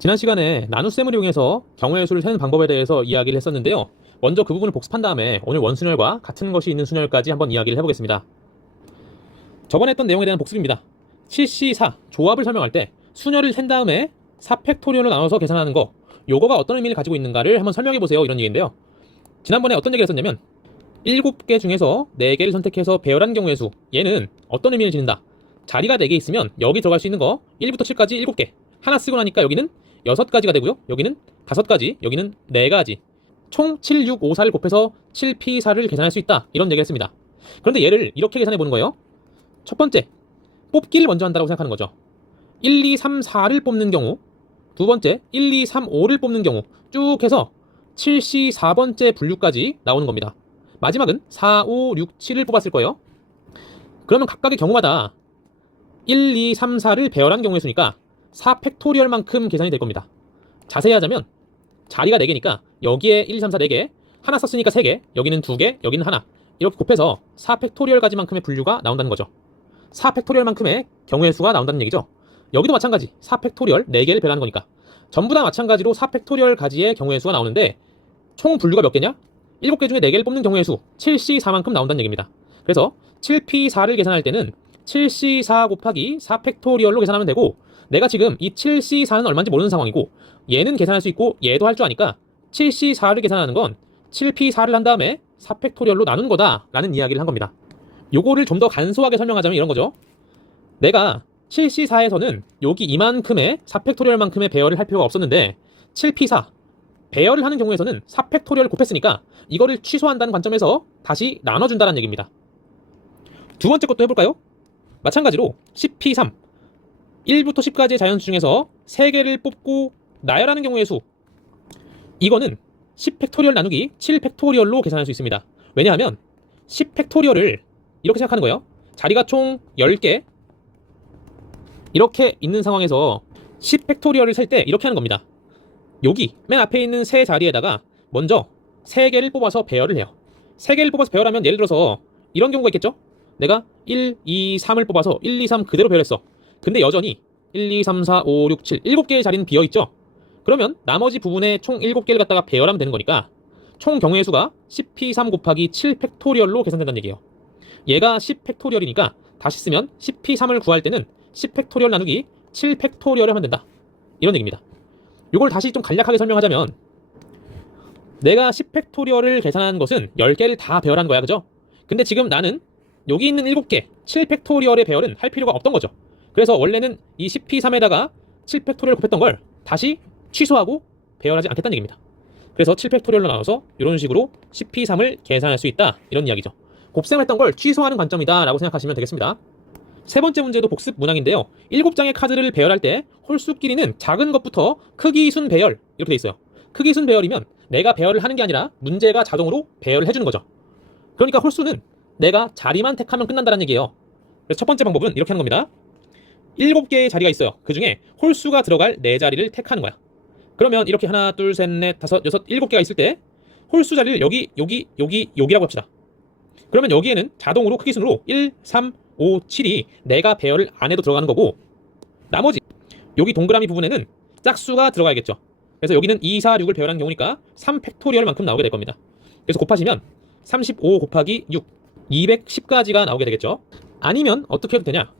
지난 시간에 나눗셈을 이용해서 경우의 수를 세는 방법에 대해서 이야기를 했었는데요. 먼저 그 부분을 복습한 다음에 오늘 원순열과 같은 것이 있는 순열까지 한번 이야기를 해보겠습니다. 저번에 했던 내용에 대한 복습입니다. 7C4 조합을 설명할 때 순열을 센 다음에 4팩토리얼로 나눠서 계산하는 거, 요거가 어떤 의미를 가지고 있는가를 한번 설명해보세요, 이런 얘기인데요. 지난번에 어떤 얘기를 했었냐면 7개 중에서 4개를 선택해서 배열한 경우의 수, 얘는 어떤 의미를 지닌다. 자리가 4개 있으면 여기 들어갈 수 있는 거 1부터 7까지 7개, 하나 쓰고 나니까 여기는 6가지가 되고요, 여기는 5가지, 여기는 4가지, 총 7, 6, 5, 4를 곱해서 7P4를 계산할 수 있다, 이런 얘기를 했습니다. 그런데 얘를 이렇게 계산해 보는 거예요. 첫 번째, 뽑기를 먼저 한다고 생각하는 거죠. 1, 2, 3, 4를 뽑는 경우, 두 번째 1, 2, 3, 5를 뽑는 경우, 쭉 해서 7C 4번째 분류까지 나오는 겁니다. 마지막은 4, 5, 6, 7을 뽑았을 거예요. 그러면 각각의 경우마다 1, 2, 3, 4를 배열한 경우의 수니까 4팩토리얼만큼 계산이 될 겁니다. 자세히 하자면 자리가 4개니까 여기에 1, 2, 3, 4, 4개, 하나 썼으니까 3개, 여기는 2개, 여기는 하나, 이렇게 곱해서 4팩토리얼까지만큼의 분류가 나온다는 거죠. 4팩토리얼만큼의 경우의 수가 나온다는 얘기죠. 여기도 마찬가지 4팩토리얼 4개를 배열하는 거니까 전부 다 마찬가지로 4팩토리얼 가지의 경우의 수가 나오는데 총 분류가 몇 개냐? 7개 중에 4개를 뽑는 경우의 수 7C4만큼 나온다는 얘기입니다. 그래서 7P4를 계산할 때는 7C4 곱하기 4팩토리얼로 계산하면 되고, 내가 지금 이 7C4는 얼마인지 모르는 상황이고 얘는 계산할 수 있고 얘도 할 줄 아니까 7C4를 계산하는 건 7P4를 한 다음에 4팩토리얼로 나눈 거다 라는 이야기를 한 겁니다. 요거를 좀 더 간소하게 설명하자면 이런 거죠. 내가 7C4에서는 여기 이만큼의 4팩토리얼만큼의 배열을 할 필요가 없었는데 7P4 배열을 하는 경우에서는 4팩토리얼을 곱했으니까 이거를 취소한다는 관점에서 다시 나눠준다는 얘기입니다. 두 번째 것도 해볼까요? 마찬가지로 10P3 1부터 10까지의 자연수 중에서 3개를 뽑고 나열하는 경우의 수, 이거는 10팩토리얼 나누기 7팩토리얼로 계산할 수 있습니다. 왜냐하면 10팩토리얼을 이렇게 생각하는 거예요. 자리가 총 10개 이렇게 있는 상황에서 10팩토리얼을 셀 때 이렇게 하는 겁니다. 여기 맨 앞에 있는 세 자리에다가 먼저 3개를 뽑아서 배열을 해요. 3개를 뽑아서 배열하면 예를 들어서 이런 경우가 있겠죠? 내가 1, 2, 3을 뽑아서 1, 2, 3 그대로 배열했어. 근데 여전히 1, 2, 3, 4, 5, 6, 7 7개의 자리는 비어있죠? 그러면 나머지 부분에 총 7개를 갖다가 배열하면 되는 거니까 총 경우의 수가 10P3 곱하기 7팩토리얼로 계산된다는 얘기예요. 얘가 10팩토리얼이니까 다시 쓰면 10P3을 구할 때는 10팩토리얼 나누기 7팩토리얼을 하면 된다, 이런 얘기입니다. 이걸 다시 좀 간략하게 설명하자면 내가 10팩토리얼을 계산한 것은 10개를 다 배열한 거야, 그죠? 근데 지금 나는 여기 있는 7개 7팩토리얼의 배열은 할 필요가 없던 거죠. 그래서 원래는 이 10P3에다가 7팩토리얼 곱했던 걸 다시 취소하고 배열하지 않겠다는 얘기입니다. 그래서 7팩토리얼로 나눠서 이런 식으로 10P3을 계산할 수 있다, 이런 이야기죠. 곱셈했던 걸 취소하는 관점이다 라고 생각하시면 되겠습니다. 세 번째 문제도 복습 문항인데요. 7장의 카드를 배열할 때 홀수 길이는 작은 것부터 크기 순 배열, 이렇게 돼 있어요. 크기 순 배열이면 내가 배열을 하는 게 아니라 문제가 자동으로 배열을 해주는 거죠. 그러니까 홀수는 내가 자리만 택하면 끝난다는 얘기예요. 그래서 첫 번째 방법은 이렇게 하는 겁니다. 7개의 자리가 있어요. 그 중에 홀수가 들어갈 4자리를 택하는 거야. 그러면 이렇게 하나, 둘, 셋, 넷, 다섯, 여섯, 7개가 있을 때 홀수 자리를 여기라고 합시다. 그러면 여기에는 자동으로 크기 순으로 1, 3, 5, 7이 내가 배열을 안 해도 들어가는 거고, 나머지 여기 동그라미 부분에는 짝수가 들어가야겠죠. 그래서 여기는 2, 4, 6을 배열한 경우니까 3팩토리얼만큼 나오게 될 겁니다. 그래서 곱하시면 35 곱하기 6, 210까지가 나오게 되겠죠. 아니면 어떻게 해도 되냐,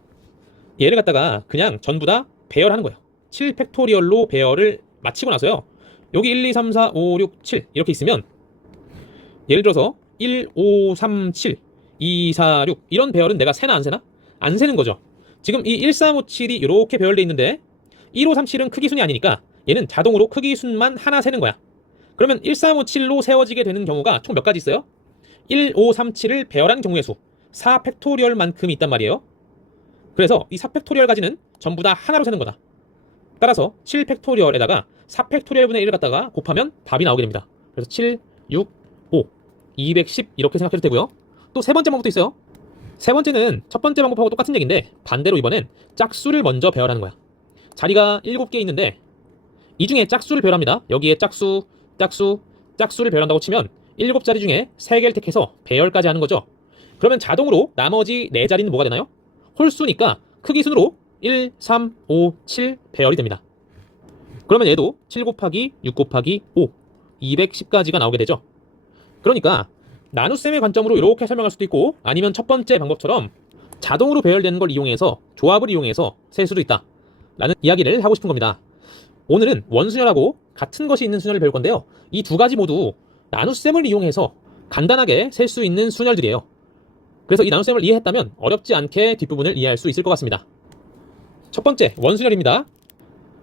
얘를 갖다가 그냥 전부 다 배열하는 거예요. 7팩토리얼로 배열을 마치고 나서요, 여기 1, 2, 3, 4, 5, 6, 7 이렇게 있으면 예를 들어서 1, 5, 3, 7, 2, 4, 6 이런 배열은 내가 세나 안 세나? 안 세는 거죠. 지금 이 1, 3, 5, 7이 이렇게 배열되어 있는데 1, 5, 3, 7은 크기 순이 아니니까 얘는 자동으로 크기 순만 하나 세는 거야. 그러면 1, 3, 5, 7로 세워지게 되는 경우가 총 몇 가지 있어요? 1, 5, 3, 7을 배열한 경우의 수 4팩토리얼만큼이 있단 말이에요. 그래서 이 4팩토리얼 가지는 전부 다 하나로 세는 거다. 따라서 7팩토리얼에다가 4팩토리얼분의 1을 갖다가 곱하면 답이 나오게 됩니다. 그래서 7, 6, 5, 210 이렇게 생각해도 되고요. 또 세 번째 방법도 있어요. 세 번째는 첫 번째 방법하고 똑같은 얘기인데 반대로 이번엔 짝수를 먼저 배열하는 거야. 자리가 7개 있는데 이 중에 짝수를 배열합니다. 여기에 짝수를 배열한다고 치면 7자리 중에 3개를 택해서 배열까지 하는 거죠. 그러면 자동으로 나머지 4자리는 뭐가 되나요? 홀수니까 크기 순으로 1, 3, 5, 7 배열이 됩니다. 그러면 얘도 7 곱하기 6 곱하기 5, 210까지가 나오게 되죠. 그러니까 나눗셈의 관점으로 이렇게 설명할 수도 있고, 아니면 첫 번째 방법처럼 자동으로 배열되는 걸 이용해서, 조합을 이용해서 셀 수도 있다 라는 이야기를 하고 싶은 겁니다. 오늘은 원순열하고 같은 것이 있는 순열을 배울 건데요, 이 두 가지 모두 나눗셈을 이용해서 간단하게 셀 수 있는 순열들이에요. 그래서 이 나눗셈을 이해했다면 어렵지 않게 뒷부분을 이해할 수 있을 것 같습니다. 첫 번째 원순열입니다.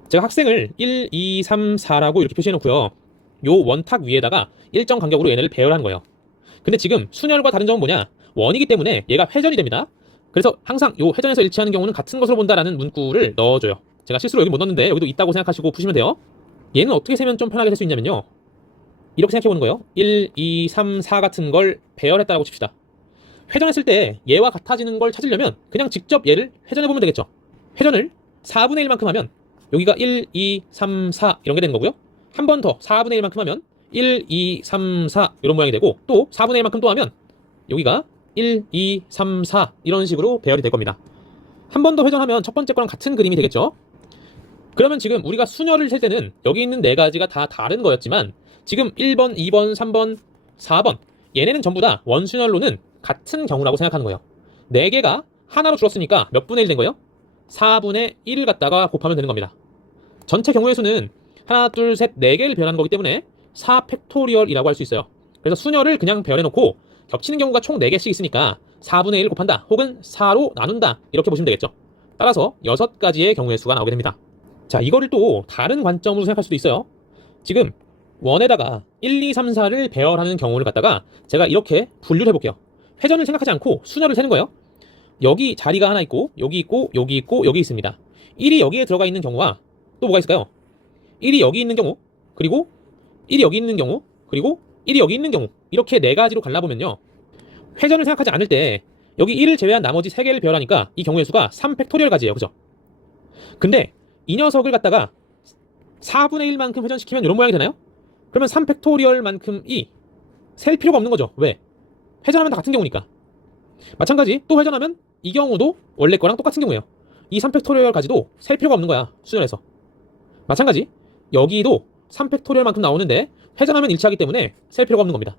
제가 학생을 1, 2, 3, 4라고 이렇게 표시해 놓고요, 요 원탁 위에다가 일정 간격으로 얘네를 배열하는 거예요. 근데 지금 순열과 다른 점은 뭐냐, 원이기 때문에 얘가 회전이 됩니다. 그래서 항상 요 회전에서 일치하는 경우는 같은 것으로 본다라는 문구를 넣어줘요. 제가 실수로 여기 못 넣었는데 여기도 있다고 생각하시고 푸시면 돼요. 얘는 어떻게 세면 좀 편하게 셀 수 있냐면요, 이렇게 생각해 보는 거예요. 1, 2, 3, 4 같은 걸 배열했다라고 칩시다. 회전했을 때 얘와 같아지는 걸 찾으려면 그냥 직접 얘를 회전해 보면 되겠죠. 회전을 4분의 1만큼 하면 여기가 1, 2, 3, 4 이런 게 되는 거고요. 한 번 더 4분의 1만큼 하면 1, 2, 3, 4 이런 모양이 되고, 또 4분의 1만큼 또 하면 여기가 1, 2, 3, 4 이런 식으로 배열이 될 겁니다. 한 번 더 회전하면 첫 번째 거랑 같은 그림이 되겠죠. 그러면 지금 우리가 순열을 셀 때는 여기 있는 네 가지가 다 다른 거였지만, 지금 1번, 2번, 3번, 4번 얘네는 전부 다 원순열로는 같은 경우라고 생각하는 거예요. 4개가 하나로 줄었으니까 몇 분의 1 된 거예요? 4분의 1을 갖다가 곱하면 되는 겁니다. 전체 경우의 수는 하나, 둘, 셋, 4개를 배열하는 거기 때문에 4 팩토리얼이라고 할 수 있어요. 그래서 순열을 그냥 배열해놓고 겹치는 경우가 총 4개씩 있으니까 4분의 1을 곱한다 혹은 4로 나눈다 이렇게 보시면 되겠죠. 따라서 6가지의 경우의 수가 나오게 됩니다. 자, 이거를 또 다른 관점으로 생각할 수도 있어요. 지금 원에다가 1, 2, 3, 4를 배열하는 경우를 갖다가 제가 이렇게 분류를 해볼게요. 회전을 생각하지 않고 순열을 세는 거예요. 여기 자리가 하나 있고 여기 있고 여기 있고 여기 있습니다. 1이 여기에 들어가 있는 경우와 또 뭐가 있을까요? 1이 여기 있는 경우, 그리고 1이 여기 있는 경우, 그리고 1이 여기 있는 경우, 이렇게 4가지로 갈라보면요, 회전을 생각하지 않을 때 여기 1을 제외한 나머지 3개를 배열하니까 이 경우의 수가 3팩토리얼 가지예요. 그죠? 근데 이 녀석을 갖다가 4분의 1만큼 회전시키면 이런 모양이 되나요? 그러면 3팩토리얼만큼이 셀 필요가 없는 거죠. 왜? 회전하면 다 같은 경우니까. 마찬가지 또 회전하면 이 경우도 원래 거랑 똑같은 경우예요. 이 3팩토리얼 가지도 셀 필요가 없는 거야, 순열에서. 마찬가지 여기도 3팩토리얼만큼 나오는데 회전하면 일치하기 때문에 셀 필요가 없는 겁니다.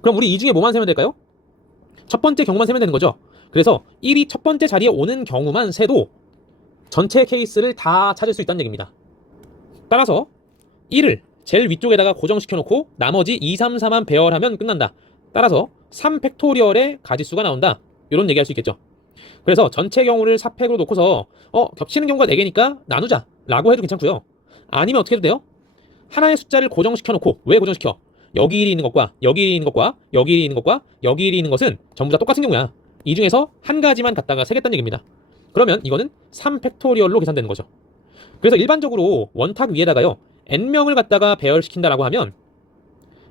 그럼 우리 이 중에 뭐만 세면 될까요? 첫 번째 경우만 세면 되는 거죠. 그래서 1이 첫 번째 자리에 오는 경우만 세도 전체 케이스를 다 찾을 수 있다는 얘기입니다. 따라서 1을 제일 위쪽에다가 고정시켜 놓고 나머지 2, 3, 4만 배열하면 끝난다. 따라서 3팩토리얼의 가지수가 나온다. 이런 얘기할 수 있겠죠. 그래서 전체 경우를 4팩으로 놓고서 겹치는 경우가 4개니까 나누자 라고 해도 괜찮고요. 아니면 어떻게 해도 돼요? 하나의 숫자를 고정시켜 놓고, 왜 고정시켜? 여기 1이 있는 것과 여기 1이 있는 것과 여기 1이 있는 것과 여기 1이 있는 것은 전부 다 똑같은 경우야. 이 중에서 한 가지만 갖다가 세겠다는 얘기입니다. 그러면 이거는 3팩토리얼로 계산되는 거죠. 그래서 일반적으로 원탁 위에다가요, n명을 갖다가 배열시킨다라고 하면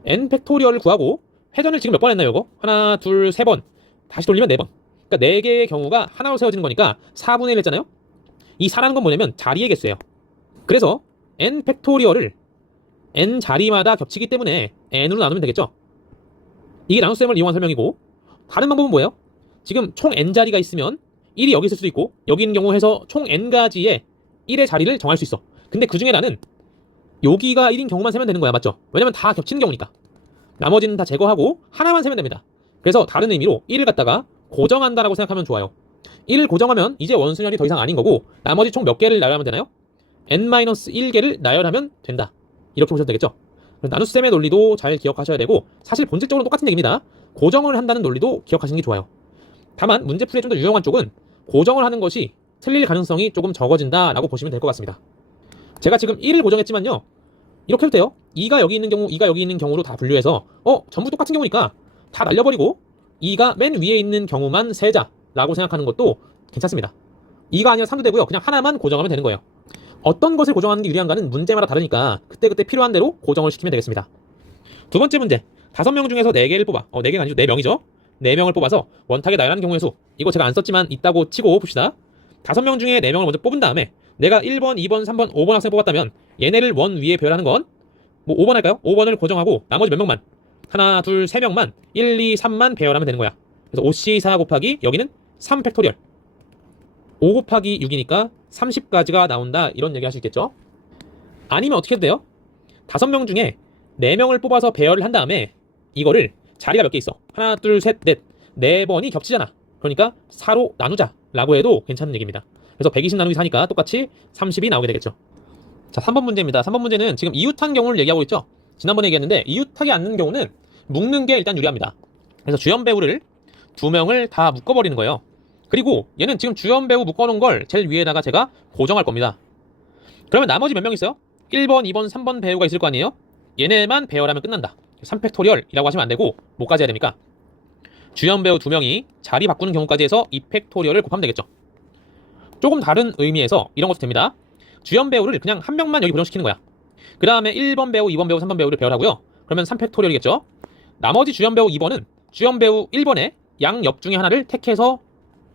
n팩토리얼을 구하고, 회전을 지금 몇 번 했나요 이거? 하나, 둘, 세 번, 다시 돌리면 4번. 그러니까 4개의 경우가 하나로 세워지는 거니까 4분의 1 했잖아요. 이 4라는 건 뭐냐면 자리의 개수예요. 그래서 n팩토리얼을 n 자리마다 겹치기 때문에 n으로 나누면 되겠죠. 이게 나눗셈을 이용한 설명이고, 다른 방법은 뭐예요? 지금 총 n 자리가 있으면 1이 여기 있을 수도 있고 여기 있는 경우 해서 총 n가지의 1의 자리를 정할 수 있어. 근데 그 중에 나는 여기가 1인 경우만 세면 되는 거야. 맞죠? 왜냐면 다 겹치는 경우니까. 나머지는 다 제거하고 하나만 세면 됩니다. 그래서 다른 의미로 1을 갖다가 고정한다라고 생각하면 좋아요. 1을 고정하면 이제 원순열이 더 이상 아닌 거고, 나머지 총 몇 개를 나열하면 되나요? n-1개를 나열하면 된다. 이렇게 보셔도 되겠죠. 나눗셈의 논리도 잘 기억하셔야 되고, 사실 본질적으로 똑같은 얘기입니다. 고정을 한다는 논리도 기억하시는 게 좋아요. 다만 문제풀이에 좀 더 유용한 쪽은 고정을 하는 것이 틀릴 가능성이 조금 적어진다라고 보시면 될 것 같습니다. 제가 지금 1을 고정했지만요, 이렇게 해도 돼요. 2가 여기 있는 경우, 2가 여기 있는 경우로 다 분류해서 전부 똑같은 경우니까 다 날려버리고 2가 맨 위에 있는 경우만 세자라고 생각하는 것도 괜찮습니다. 2가 아니라 3도 되고요. 그냥 하나만 고정하면 되는 거예요. 어떤 것을 고정하는 게 유리한가는 문제마다 다르니까 그때그때 필요한 대로 고정을 시키면 되겠습니다. 두 번째 문제, 5명 중에서 4개를 뽑아. 4개가 아니죠. 4명이죠. 4명을 뽑아서 원탁에 나열하는 경우의 수. 이거 제가 안 썼지만 있다고 치고 봅시다. 5명 중에 4명을 먼저 뽑은 다음에 내가 1번, 2번, 3번, 5번 학생 뽑았다면 얘네를 원 위에 배열하는 건 뭐 5번 할까요? 5번을 고정하고 나머지 몇 명만, 하나, 둘, 3명만 1, 2, 3만 배열하면 되는 거야. 그래서 5C4 곱하기 여기는 3팩토리얼, 5 곱하기 6이니까 30가지가 나온다. 이런 얘기 할 수 있겠죠. 아니면 어떻게 해도 돼요? 5명 중에 4명을 뽑아서 배열을 한 다음에 이거를 자리가 몇 개 있어. 하나, 둘, 셋, 넷. 4번이 겹치잖아. 그러니까 4로 나누자 라고 해도 괜찮은 얘기입니다. 그래서 120 나누기 4니까 똑같이 30이 나오게 되겠죠. 자, 3번 문제입니다. 3번 문제는 지금 이웃한 경우를 얘기하고 있죠. 지난번에 얘기했는데 이웃하지 않는 경우는 묶는 게 일단 유리합니다. 그래서 주연 배우를 2명을 다 묶어버리는 거예요. 그리고 얘는 지금 주연 배우 묶어놓은 걸 제일 위에다가 제가 고정할 겁니다. 그러면 나머지 몇 명 있어요? 1번, 2번, 3번 배우가 있을 거 아니에요? 얘네만 배열하면 끝난다. 3팩토리얼이라고 하시면 안 되고 뭐까지 해야 됩니까? 주연 배우 2명이 자리 바꾸는 경우까지 해서 2팩토리얼을 곱하면 되겠죠. 조금 다른 의미에서 이런 것도 됩니다. 주연 배우를 그냥 한 명만 여기 고정시키는 거야. 그 다음에 1번 배우, 2번 배우, 3번 배우를 배열하고요. 그러면 3팩토리얼이겠죠. 나머지 주연 배우 2번은 주연 배우 1번에 양옆 중에 하나를 택해서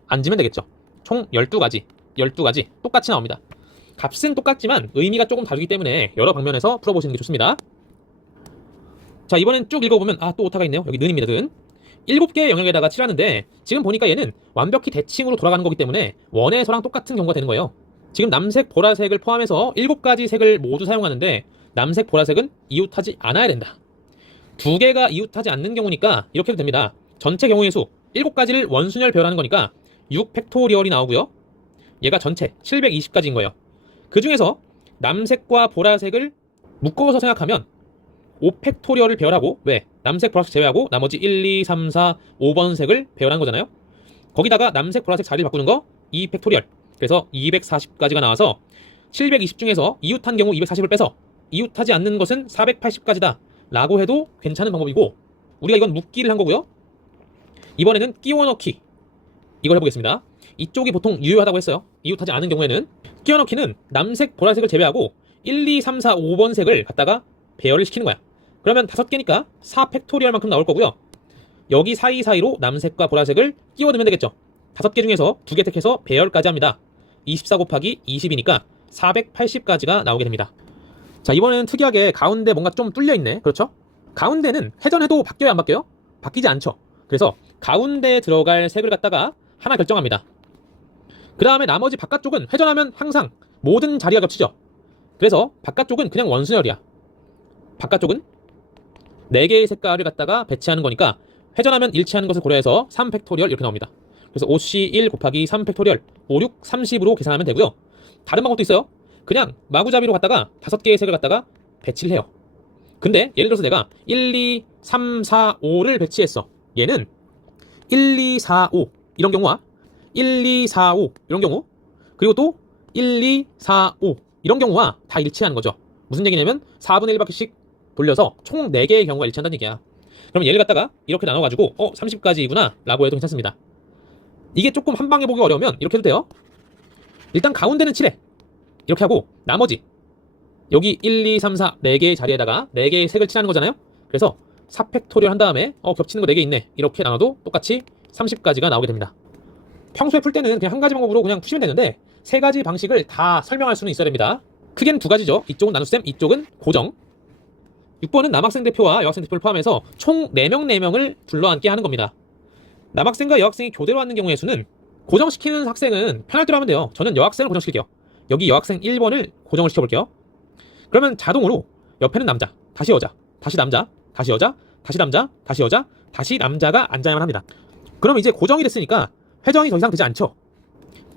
앉으면 되겠죠. 총 12가지 똑같이 나옵니다. 값은 똑같지만 의미가 조금 다르기 때문에 여러 방면에서 풀어보시는 게 좋습니다. 자, 이번엔 쭉 읽어보면 또 오타가 있네요. 여기 는입니다. 는 7개의 영역에다가 칠하는데 지금 보니까 얘는 완벽히 대칭으로 돌아가는 거기 때문에 원에서랑 똑같은 경우가 되는 거예요. 지금 남색, 보라색을 포함해서 7가지 색을 모두 사용하는데 남색, 보라색은 이웃하지 않아야 된다. 2개가 이웃하지 않는 경우니까 이렇게 해도 됩니다. 전체 경우의 수 7가지를 원순열 배열하는 거니까 6팩토리얼이 나오고요. 얘가 전체 720가지인 거예요. 그 중에서 남색과 보라색을 묶어서 생각하면 5팩토리얼을 배열하고, 왜? 남색, 보라색 제외하고 나머지 1, 2, 3, 4, 5번 색을 배열한 거잖아요. 거기다가 남색, 보라색 자리를 바꾸는 거 2팩토리얼. 그래서 240가지가 나와서 720 중에서 이웃한 경우 240을 빼서 이웃하지 않는 것은 480가지다 라고 해도 괜찮은 방법이고, 우리가 이건 묶기를 한 거고요. 이번에는 끼워 넣기, 이걸 해보겠습니다. 이쪽이 보통 유효하다고 했어요. 이웃하지 않은 경우에는 끼워 넣기는 남색, 보라색을 제외하고 1, 2, 3, 4, 5번 색을 갖다가 배열을 시키는 거야. 그러면 5개니까 4팩토리얼만큼 나올 거고요. 여기 사이사이로 남색과 보라색을 끼워 넣으면 되겠죠. 5개 중에서 2개 택해서 배열까지 합니다. 24 곱하기 20이니까 480가지가 나오게 됩니다. 자, 이번에는 특이하게 가운데 뭔가 좀 뚫려 있네. 그렇죠? 가운데는 회전해도 바뀌어요, 안 바뀌어요? 바뀌지 않죠. 그래서 가운데에 들어갈 색을 갖다가 하나 결정합니다. 그 다음에 나머지 바깥쪽은 회전하면 항상 모든 자리가 겹치죠. 그래서 바깥쪽은 그냥 원순열이야. 바깥쪽은 4개의 색깔을 갖다가 배치하는 거니까 회전하면 일치하는 것을 고려해서 3팩토리얼 이렇게 나옵니다. 그래서 5C1 곱하기 3팩토리얼 5, 6, 30으로 계산하면 되고요. 다른 방법도 있어요. 그냥 마구잡이로 갖다가 5개의 색을 갖다가 배치를 해요. 근데 예를 들어서 내가 1, 2, 3, 4, 5를 배치했어. 얘는 1, 2, 4, 5 이런 경우와 1, 2, 4, 5 이런 경우, 그리고 또 1, 2, 4, 5 이런 경우와 다 일치하는 거죠. 무슨 얘기냐면 4분의 1바퀴씩 돌려서 총 4개의 경우가 일치한다는 얘기야. 그럼 얘를 갖다가 이렇게 나눠가지고 30가지이구나 라고 해도 괜찮습니다. 이게 조금 한 방에 보기 어려우면 이렇게 해도 돼요. 일단 가운데는 칠해. 이렇게 하고 나머지 여기 1, 2, 3, 4 4개의 자리에다가 4개의 색을 칠하는 거잖아요. 그래서 4팩토리얼 한 다음에 겹치는 거 4개 있네, 이렇게 나눠도 똑같이 30가지가 나오게 됩니다. 평소에 풀 때는 그냥 한 가지 방법으로 그냥 푸시면 되는데 3가지 방식을 다 설명할 수는 있어야 됩니다. 크게는 2가지죠. 이쪽은 나눗셈, 이쪽은 고정. 6번은 남학생 대표와 여학생 대표를 포함해서 총 4명 4명을 둘러앉게 하는 겁니다. 남학생과 여학생이 교대로 앉는 경우의 수는 고정시키는 학생은 편할 대로 하면 돼요. 저는 여학생을 고정시킬게요. 여기 여학생 1번을 고정을 시켜볼게요. 그러면 자동으로 옆에는 남자, 다시 여자, 다시 남자, 다시 여자, 다시 남자, 다시 여자, 다시 남자가 앉아야만 합니다. 그럼 이제 고정이 됐으니까 회전이 더 이상 되지 않죠.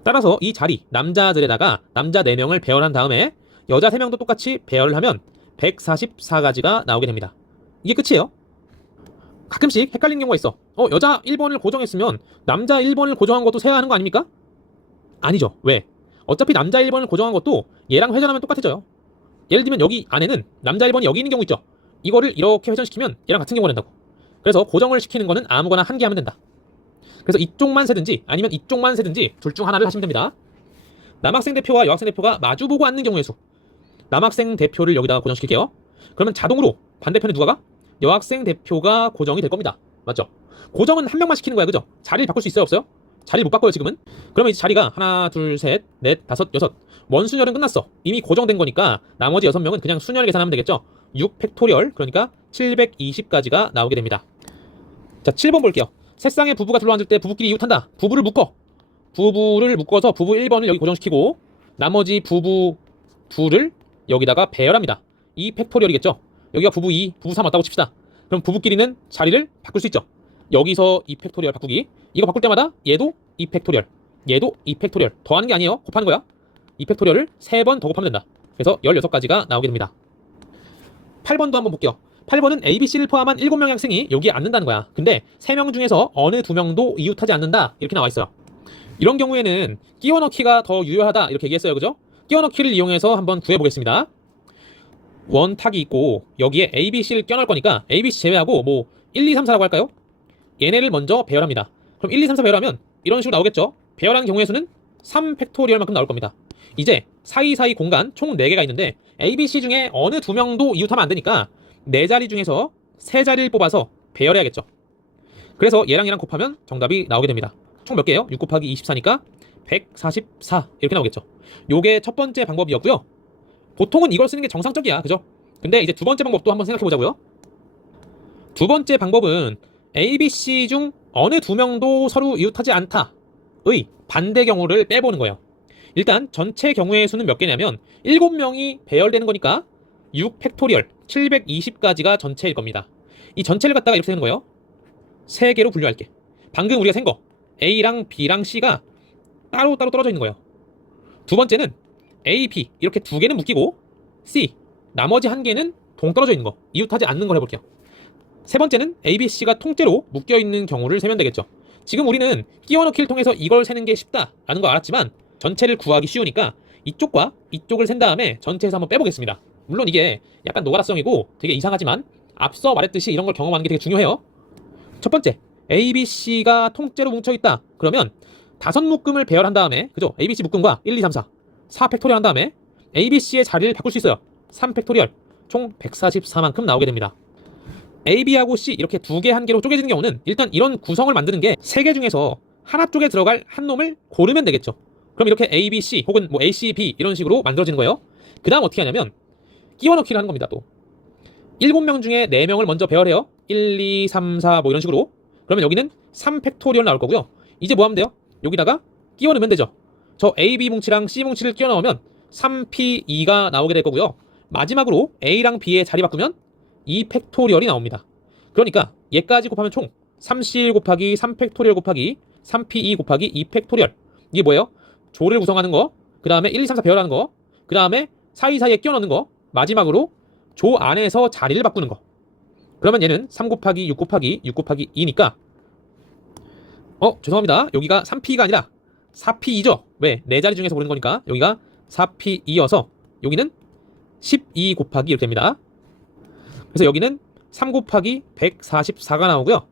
따라서 이 자리 남자들에다가 남자 4명을 배열한 다음에 여자 3명도 똑같이 배열을 하면 144가지가 나오게 됩니다. 이게 끝이에요. 가끔씩 헷갈리는 경우가 있어. 여자 1번을 고정했으면 남자 1번을 고정한 것도 세야 하는 거 아닙니까? 아니죠. 왜? 어차피 남자 1번을 고정한 것도 얘랑 회전하면 똑같아져요. 예를 들면 여기 안에는 남자 1번이 여기 있는 경우 있죠. 이거를 이렇게 회전시키면 얘랑 같은 경우가 된다고. 그래서 고정을 시키는 거는 아무거나 한 개 하면 된다. 그래서 이쪽만 세든지 아니면 이쪽만 세든지 둘 중 하나를 하시면 됩니다. 남학생 대표와 여학생 대표가 마주보고 앉는 경우의 수. 남학생 대표를 여기다가 고정시킬게요. 그러면 자동으로 반대편에 누가 가? 여학생 대표가 고정이 될 겁니다. 맞죠? 고정은 한 명만 시키는 거야, 그죠? 자리를 바꿀 수 있어요, 없어요? 자리를 못 바꿔요, 지금은. 그러면 이제 자리가 하나, 둘, 셋, 넷, 다섯, 여섯. 원순열은 끝났어. 이미 고정된 거니까 나머지 6명은 그냥 순열 계산하면 되겠죠? 6팩토리얼, 그러니까 720가지가 나오게 됩니다. 자, 7번 볼게요. 세쌍의 부부가 둘러앉을 때 부부끼리 이웃한다. 부부를 묶어. 부부를 묶어서 부부 1번을 여기 고정시키고 나머지 부부 둘을 여기다가 배열합니다. 2 팩토리얼이겠죠. 여기가 부부 2, 부부 3 왔다고 칩시다. 그럼 부부끼리는 자리를 바꿀 수 있죠. 여기서 2 팩토리얼 바꾸기. 이거 바꿀 때마다 얘도 2 팩토리얼, 얘도 2 팩토리얼. 더하는 게 아니에요. 곱하는 거야. 2 팩토리얼을 3번 더 곱하면 된다. 그래서 16가지가 나오게 됩니다. 8번도 한번 볼게요. 8번은 ABC를 포함한 7명의 학생이 여기에 앉는다는 거야. 근데 3명 중에서 어느 2명도 이웃하지 않는다. 이렇게 나와 있어요. 이런 경우에는 끼워 넣기가 더 유효하다. 이렇게 얘기했어요. 그죠? 끼워 넣기를 이용해서 한번 구해보겠습니다. 원탁이 있고 여기에 ABC를 껴넣을 거니까 ABC 제외하고 뭐 1, 2, 3, 4라고 할까요? 얘네를 먼저 배열합니다. 그럼 1, 2, 3, 4 배열하면 이런 식으로 나오겠죠? 배열하는 경우의 수는 3 팩토리얼만큼 나올 겁니다. 이제 사이사이 공간 총 4개가 있는데 ABC 중에 어느 2명도 이웃하면 안 되니까 4자리 중에서 3자리를 뽑아서 배열해야겠죠. 그래서 얘랑 얘랑 곱하면 정답이 나오게 됩니다. 총 몇 개예요? 6 곱하기 24니까 144 이렇게 나오겠죠. 요게 첫 번째 방법이었고요. 보통은 이걸 쓰는 게 정상적이야. 그죠? 근데 이제 두 번째 방법도 한번 생각해 보자고요. 두 번째 방법은 ABC 중 어느 2명도 서로 이웃하지 않다의 반대 경우를 빼보는 거예요. 일단 전체 경우의 수는 몇 개냐면 7명이 배열되는 거니까 6 팩토리얼 720가지가 전체일 겁니다. 이 전체를 갖다가 이렇게 되는 거예요. 3개로 분류할게. 방금 우리가 센 거 A랑 B랑 C가 따로따로 떨어져 있는 거예요. 두 번째는 A, B 이렇게 2개는 묶이고 C 나머지 1개는 동떨어져 있는 거 이웃하지 않는 걸 해볼게요. 세 번째는 A, B, C가 통째로 묶여있는 경우를 세면 되겠죠. 지금 우리는 끼워넣기를 통해서 이걸 세는 게 쉽다라는 거 알았지만 전체를 구하기 쉬우니까 이쪽과 이쪽을 센 다음에 전체에서 한번 빼보겠습니다. 물론 이게 약간 노가다성이고 되게 이상하지만 앞서 말했듯이 이런 걸 경험하는 게 되게 중요해요. 첫 번째 A, B, C가 통째로 뭉쳐있다. 그러면 5묶음을 배열한 다음에 그죠? A, B, C 묶음과 1, 2, 3, 4 팩토리얼 한 다음에 A, B, C의 자리를 바꿀 수 있어요. 3 팩토리얼 총 144만큼 나오게 됩니다. A, B하고 C 이렇게 2개, 1개로 쪼개지는 경우는 일단 이런 구성을 만드는 게 3개 중에서 하나 쪽에 들어갈 한 놈을 고르면 되겠죠. 그럼 이렇게 A, B, C 혹은 뭐 A, C, B 이런 식으로 만들어지는 거예요. 그 다음 어떻게 하냐면 끼워넣기를 하는 겁니다. 또 7명 중에 4명을 먼저 배열해요. 1, 2, 3, 4 뭐 이런 식으로. 그러면 여기는 3 팩토리얼 나올 거고요. 이제 뭐 하면 돼요? 여기다가 끼워 넣으면 되죠. 저 A, B 뭉치랑 C 뭉치를 끼워 넣으면 3P2가 나오게 될 거고요. 마지막으로 A랑 B의 자리 바꾸면 2 팩토리얼이 나옵니다. 그러니까 얘까지 곱하면 총 3C1 곱하기 3 팩토리얼 곱하기 3P2 곱하기 2 팩토리얼. 이게 뭐예요? 조를 구성하는 거, 그 다음에 1, 2, 3, 4 배열하는 거, 그 다음에 사이사이에 끼워 넣는 거, 마지막으로 조 안에서 자리를 바꾸는 거. 그러면 얘는 3 곱하기 6 곱하기 6 곱하기 2니까 죄송합니다. 여기가 3P가 아니라 4P2죠. 왜? 4자리 중에서 고르는 거니까 여기가 4P2여서 여기는 12 곱하기 이렇게 됩니다. 그래서 여기는 3 곱하기 144가 나오고요.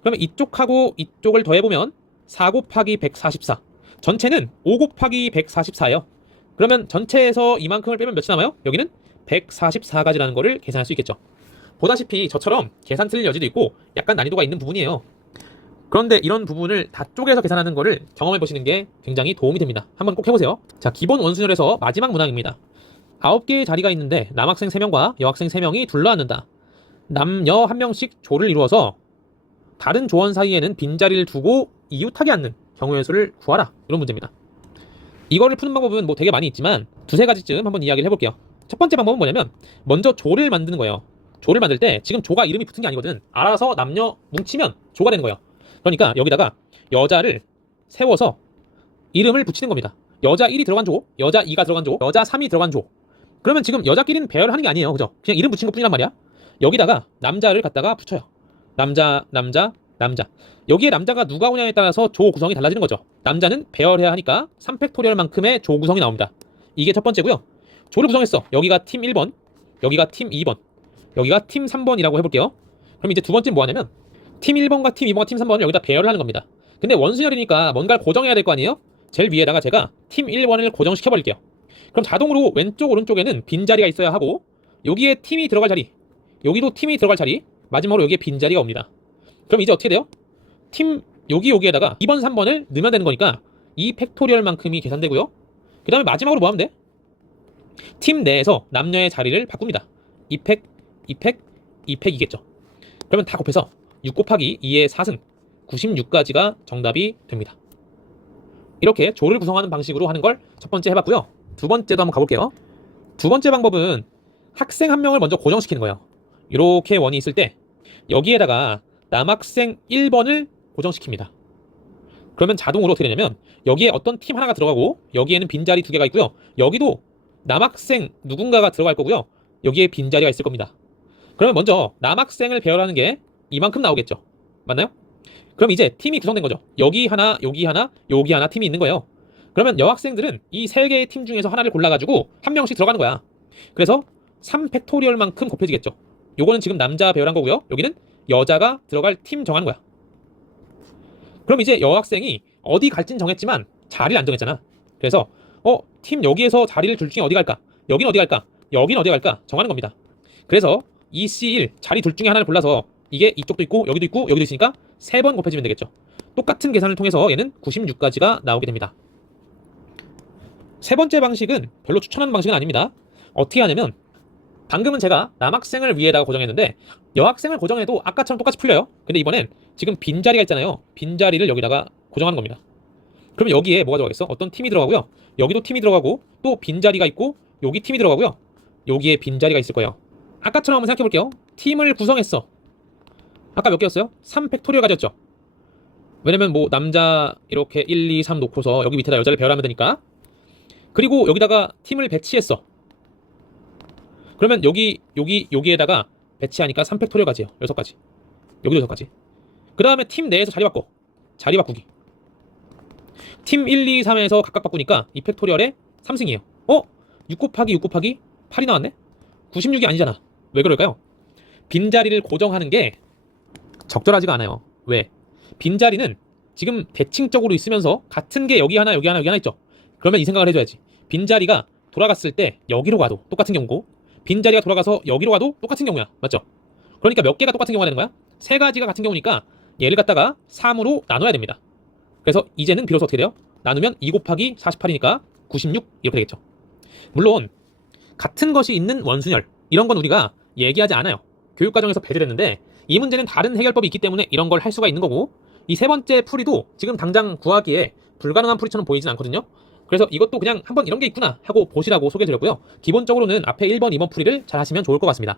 그러면 이쪽하고 이쪽을 더해보면 4 곱하기 144. 전체는 5 곱하기 144예요. 그러면 전체에서 이만큼을 빼면 몇이 남아요? 여기는 144가지라는 거를 계산할 수 있겠죠. 보다시피 저처럼 계산 틀릴 여지도 있고 약간 난이도가 있는 부분이에요. 그런데 이런 부분을 다 쪼개서 계산하는 거를 경험해 보시는 게 굉장히 도움이 됩니다. 한번 꼭 해보세요. 자, 기본 원순열에서 마지막 문항입니다. 9개의 자리가 있는데 남학생 3명과 여학생 3명이 둘러앉는다. 남여 1명씩 조를 이루어서 다른 조원 사이에는 빈자리를 두고 이웃하게 앉는 경우의 수를 구하라. 이런 문제입니다. 이거를 푸는 방법은 뭐 되게 많이 있지만 두세 가지쯤 한번 이야기를 해볼게요. 첫 번째 방법은 뭐냐면 먼저 조를 만드는 거예요. 조를 만들 때 지금 조가 이름이 붙은 게 아니거든. 알아서 남녀 뭉치면 조가 되는 거예요. 그러니까 여기다가 여자를 세워서 이름을 붙이는 겁니다. 여자 1이 들어간 조, 여자 2가 들어간 조, 여자 3이 들어간 조. 그러면 지금 여자끼리는 배열을 하는 게 아니에요. 그죠? 그냥 이름 붙인 것 뿐이란 말이야. 여기다가 남자를 갖다가 붙여요. 남자, 남자, 남자. 여기에 남자가 누가 오냐에 따라서 조 구성이 달라지는 거죠. 남자는 배열해야 하니까 3팩토리얼만큼의 조 구성이 나옵니다. 이게 첫 번째고요. 조를 구성했어. 여기가 팀 1번, 여기가 팀 2번, 여기가 팀 3번이라고 해볼게요. 그럼 이제 두 번째는 뭐 하냐면 팀 1번과 팀 2번과 팀 3번을 여기다 배열을 하는 겁니다. 근데 원순열이니까 뭔가를 고정해야 될 거 아니에요? 제일 위에다가 제가 팀 1번을 고정시켜 버릴게요. 그럼 자동으로 왼쪽 오른쪽에는 빈자리가 있어야 하고 여기에 팀이 들어갈 자리, 여기도 팀이 들어갈 자리, 마지막으로 여기에 빈자리가 옵니다. 그럼 이제 어떻게 돼요? 팀 여기에다가 2번 3번을 넣으면 되는 거니까 2 팩토리얼만큼이 계산되고요. 그 다음에 마지막으로 뭐 하면 돼? 팀 내에서 남녀의 자리를 바꿉니다. 2팩, 2팩, 2팩이겠죠. 그러면 다 곱해서 6 곱하기 2의 4승 96가지가 정답이 됩니다. 이렇게 조를 구성하는 방식으로 하는 걸 첫 번째 해봤고요. 두 번째도 한번 가볼게요. 두 번째 방법은 학생 한 명을 먼저 고정시키는 거예요. 이렇게 원이 있을 때 여기에다가 남학생 1번을 고정시킵니다. 그러면 자동으로 어떻게 되냐면 여기에 어떤 팀 하나가 들어가고 여기에는 빈자리 두 개가 있고요. 여기도 남학생 누군가가 들어갈 거고요. 여기에 빈자리가 있을 겁니다. 그러면 먼저 남학생을 배열하는 게 이만큼 나오겠죠. 맞나요? 그럼 이제 팀이 구성된 거죠. 여기 하나, 여기 하나, 여기 하나 팀이 있는 거예요. 그러면 여학생들은 이 세 개의 팀 중에서 하나를 골라가지고 한 명씩 들어가는 거야. 그래서 3팩토리얼만큼 곱해지겠죠. 요거는 지금 남자 배열한 거고요. 여기는 여자가 들어갈 팀 정하는 거야. 그럼 이제 여학생이 어디 갈진 정했지만 자리를 안 정했잖아. 그래서 팀 여기에서 자리를 둘 중에 어디 갈까? 여긴 어디 갈까? 여긴 어디 갈까? 정하는 겁니다. 그래서 EC1 자리 둘 중에 하나를 골라서 이게 이쪽도 있고 여기도 있고 여기도 있으니까 3번 곱해지면 되겠죠. 똑같은 계산을 통해서 얘는 96까지가 나오게 됩니다. 세 번째 방식은 별로 추천하는 방식은 아닙니다. 어떻게 하냐면 방금은 제가 남학생을 위에다가 고정했는데 여학생을 고정해도 아까처럼 똑같이 풀려요. 근데 이번엔 지금 빈자리가 있잖아요. 빈자리를 여기다가 고정하는 겁니다. 그러면 여기에 뭐가 들어가겠어? 어떤 팀이 들어가고요. 여기도 팀이 들어가고 또 빈자리가 있고 여기 팀이 들어가고요. 여기에 빈자리가 있을 거예요. 아까처럼 한번 생각해 볼게요. 팀을 구성했어. 아까 몇 개였어요? 3팩토리얼 가졌죠. 왜냐면 뭐 남자 이렇게 1, 2, 3 놓고서 여기 밑에다 여자를 배열하면 되니까. 그리고 여기다가 팀을 배치했어. 그러면 여기에다가 배치하니까 3팩토리얼 가지요. 6가지. 여기도 6가지. 그 다음에 팀 내에서 자리 바꿔. 자리 바꾸기. 팀 1, 2, 3에서 각각 바꾸니까 2팩토리얼에 3승이에요. 6 곱하기 6 곱하기 8이 나왔네? 96이 아니잖아. 왜 그럴까요? 빈자리를 고정하는 게 적절하지가 않아요. 왜? 빈자리는 지금 대칭적으로 있으면서 같은 게 여기 하나 여기 하나 여기 하나 있죠. 그러면 이 생각을 해줘야지. 빈자리가 돌아갔을 때 여기로 가도 똑같은 경우고 빈자리가 돌아가서 여기로 가도 똑같은 경우야. 맞죠? 그러니까 몇 개가 똑같은 경우가 되는 거야? 3가지가 같은 경우니까 얘를 갖다가 3으로 나눠야 됩니다. 그래서 이제는 비로소 어떻게 돼요? 나누면 2 곱하기 48이니까 96 이렇게 되겠죠. 물론 같은 것이 있는 원순열 이런 건 우리가 얘기하지 않아요. 교육과정에서 배제됐는데 이 문제는 다른 해결법이 있기 때문에 이런 걸 할 수가 있는 거고 이 세 번째 풀이도 지금 당장 구하기에 불가능한 풀이처럼 보이진 않거든요. 그래서 이것도 그냥 한번 이런 게 있구나 하고 보시라고 소개해드렸고요. 기본적으로는 앞에 1번, 2번 풀이를 잘 하시면 좋을 것 같습니다.